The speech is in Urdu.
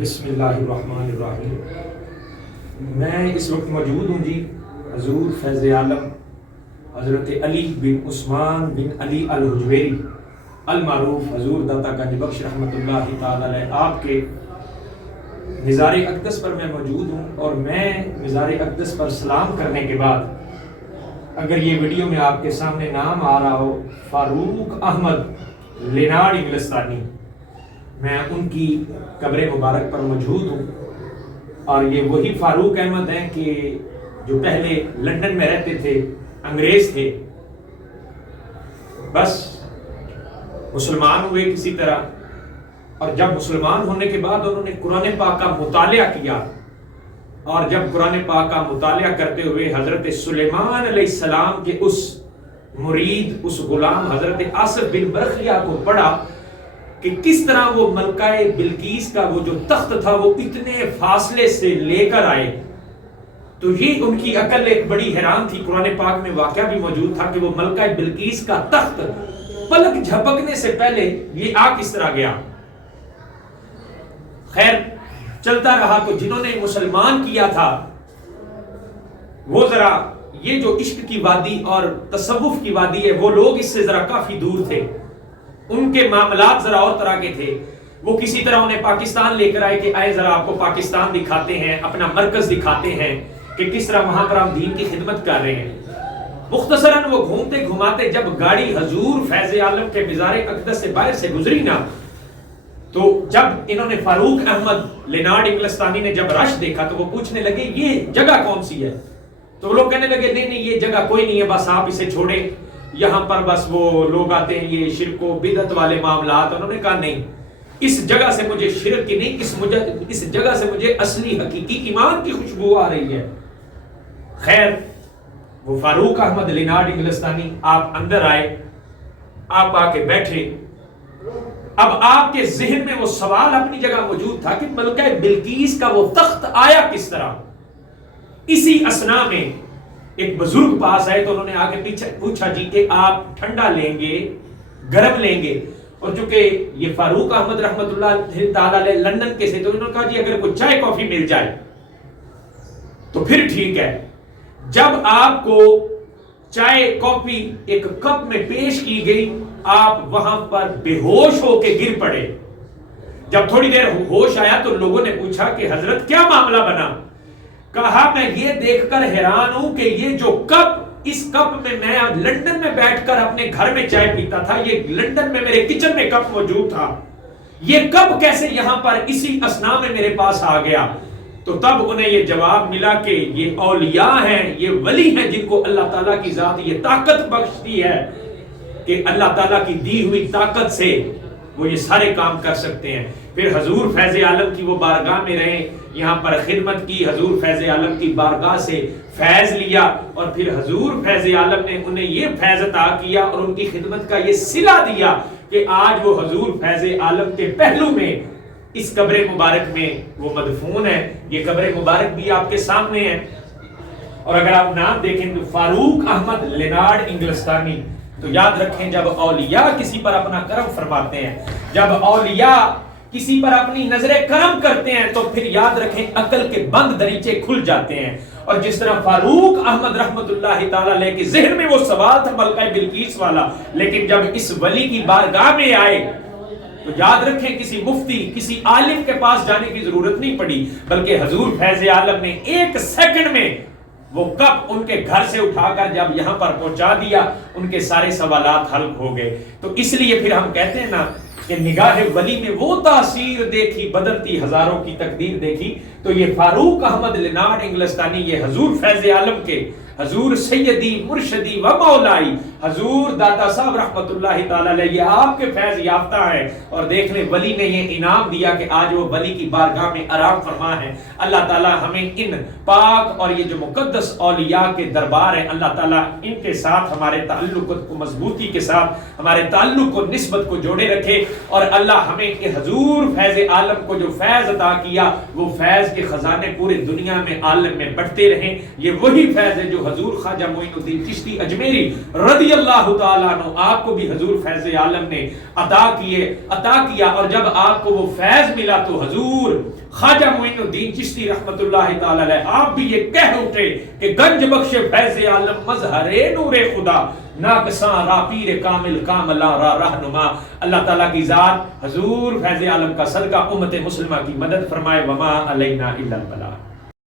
بسم اللہ الرحمن الرحیم۔ میں اس وقت موجود ہوں جی حضور فیض عالم حضرت علی بن عثمان بن علی الحجویری المعروف حضور داتا گنج بخش رحمۃ اللہ تعالی علیہ آپ کے مزار اقدس پر میں موجود ہوں، اور میں مزار اقدس پر سلام کرنے کے بعد اگر یہ ویڈیو میں آپ کے سامنے نام آ رہا ہو فاروق احمد لینارڈ انگلستانی، میں ان کی قبر مبارک پر موجود ہوں، اور یہ وہی فاروق احمد ہیں کہ جو پہلے لندن میں رہتے تھے، انگریز تھے، بس مسلمان ہوئے کسی طرح، اور جب مسلمان ہونے کے بعد انہوں نے قرآن پاک کا مطالعہ کیا، اور جب قرآن پاک کا مطالعہ کرتے ہوئے حضرت سلیمان علیہ السلام کے اس مرید، اس غلام حضرت آصف بن برخیہ کو پڑھا کہ کس طرح وہ ملکہ بلقیس کا وہ جو تخت تھا وہ اتنے فاصلے سے لے کر آئے، تو یہ ان کی عقل ایک بڑی حیران تھی۔ قرآن پاک میں واقعہ بھی موجود تھا کہ وہ ملکہ بلقیس کا تخت پلک جھپکنے سے پہلے یہ آ کس طرح گیا۔ خیر چلتا رہا، تو جنہوں نے مسلمان کیا تھا وہ ذرا یہ جو عشق کی وادی اور تصوف کی وادی ہے، وہ لوگ اس سے ذرا کافی دور تھے، ان کے معاملات ذرا اور طرح کے تھے۔ وہ کسی طرح انہیں پاکستان لے کر آئے کہ آئے ذرا آپ کو پاکستان دکھاتے ہیں، اپنا مرکز دکھاتے ہیں کہ کس طرح وہاں پر ہم دین کی خدمت کر رہے ہیں۔ مختصراً وہ گھومتے گھماتے جب گاڑی حضور فیض عالم کے مزار اقدس سے باہر سے گزری نا، تو جب انہوں نے فاروق احمد لینارڈ انگلستانی نے جب رش دیکھا تو وہ پوچھنے لگے یہ جگہ کون سی ہے؟ تو وہ لوگ کہنے لگے نہیں نہیں یہ جگہ کوئی نہیں ہے، بس آپ اسے چھوڑیں، یہاں پر بس وہ لوگ آتے ہیں یہ شرک و بدعت والے معاملات۔ انہوں نے کہا نہیں، اس جگہ سے مجھے شرک کی نہیں، اس جگہ سے مجھے اصلی حقیقی ایمان کی خوشبو آ رہی ہے۔ خیر وہ فاروق احمد لینارڈ انگلستانی آپ اندر آئے، آپ آ کے بیٹھے۔ اب آپ کے ذہن میں وہ سوال اپنی جگہ موجود تھا کہ ملکہ بلقیس کا وہ تخت آیا کس طرح۔ اسی اثنا میں ایک بزرگ پاس آئے تو انہوں نے آگے پیچھے پوچھا جی کہ آپ ٹھنڈا لیں گے گرم لیں گے، اور چونکہ یہ فاروق احمد رحمت اللہ تعالی علیہ لندن کے سے، تو انہوں نے کہا جی اگر کوئی چائے کافی مل جائے تو پھر ٹھیک ہے۔ جب آپ کو چائے کافی ایک کپ میں پیش کی گئی، آپ وہاں پر بے ہوش ہو کے گر پڑے۔ جب تھوڑی دیر ہوش آیا تو لوگوں نے پوچھا کہ حضرت کیا معاملہ بنا؟ کہا میں یہ دیکھ کر حیران ہوں کہ یہ جو کپ، اس کپ میں لندن میں بیٹھ کر اپنے گھر میں چائے پیتا تھا، یہ لندن میں میرے کچن میں کپ موجود تھا، یہ کپ کیسے یہاں پر اسی اثنا میں میرے پاس آ گیا؟ تو تب انہیں یہ جواب ملا کہ یہ اولیاء ہیں، یہ ولی ہیں جن کو اللہ تعالیٰ کی ذات یہ طاقت بخشتی ہے کہ اللہ تعالیٰ کی دی ہوئی طاقت سے وہ یہ سارے کام کر سکتے ہیں۔ پھر حضور فیض عالم کی وہ بارگاہ میں رہے، یہاں پر خدمت کی، حضور فیض عالم کی بارگاہ سے فیض لیا، اور پھر حضور فیض عالم نے انہیں یہ فیض عطا کیا اور ان کی خدمت کا یہ صلہ دیا کہ آج وہ حضور فیض عالم کے پہلو میں اس قبر مبارک میں وہ مدفون ہے۔ یہ قبر مبارک بھی آپ کے سامنے ہے، اور اگر آپ نام دیکھیں تو فاروق احمد لینارڈ انگلستانی، تو یاد رکھیں جب اولیاء کسی پر اپنا کرم فرماتے ہیں، جب اولیاء کسی پر اپنی نظر کرم کرتے ہیں، تو پھر یاد رکھیں عقل کے بند دریچے کھل جاتے ہیں۔ اور جس طرح فاروق احمد رحمت اللہ تعالی علیہ کے ذہن میں وہ سوال تھا ملکہ بلقیس والا، لیکن جب اس ولی کی بارگاہ میں آئے تو یاد رکھیں کسی مفتی، کسی عالم کے پاس جانے کی ضرورت نہیں پڑی، بلکہ حضور فیض عالم نے ایک سیکنڈ میں وہ کپ ان کے گھر سے اٹھا کر جب یہاں پر پہنچا دیا، ان کے سارے سوالات حل ہو گئے۔ تو اس لیے پھر ہم کہتے ہیں نا کہ نگاہ ولی میں وہ تاثیر دیکھی، بدلتی ہزاروں کی تقدیر دیکھی۔ تو یہ فاروق احمد لینارڈ انگلستانی، یہ حضور فیض عالم کے، حضور سیدی مرشدی و مولائی حضور داتا صاحب رحمت اللہ تعالی علیہ، یہ آپ کے فیض یافتہ ہیں، اور دیکھ لیں ولی نے یہ انعام دیا کہ آج وہ ولی کی بارگاہ میں آرام فرما ہے۔ اللہ تعالی ہمیں ان پاک اور یہ جو مقدس اولیاء کے دربار ہیں، اللہ تعالی ان کے ساتھ ہمارے تعلق کو مضبوطی کے ساتھ، ہمارے تعلق کو نسبت کو جوڑے رکھے، اور اللہ ہمیں کہ حضور فیض عالم کو جو فیض عطا کیا وہ فیض کے خزانے پورے دنیا میں عالم میں بڑھتے رہیں۔ یہ وہی فیض ہے جو حضور خواجہ معین الدین چشتی اجمیری رضی اللہ تعالیٰ عنہ آپ کو بھی حضور فیض عالم نے عطا کیا، اور جب آپ کو وہ فیض ملا تو حضور خواجہ معین الدین چشتی رحمت اللہ تعالیٰ علیہ آپ بھی یہ کہہ اٹھے کہ گنج بخش فیض عالم مظہر نور خدا ناقصاں را پیر کامل کاملا را رہنما۔ اللہ تعالیٰ کی ذات حضور فیض عالم کا صدقہ امت مسلمہ کی مدد فرمائے، وما علینا الا البلاغ۔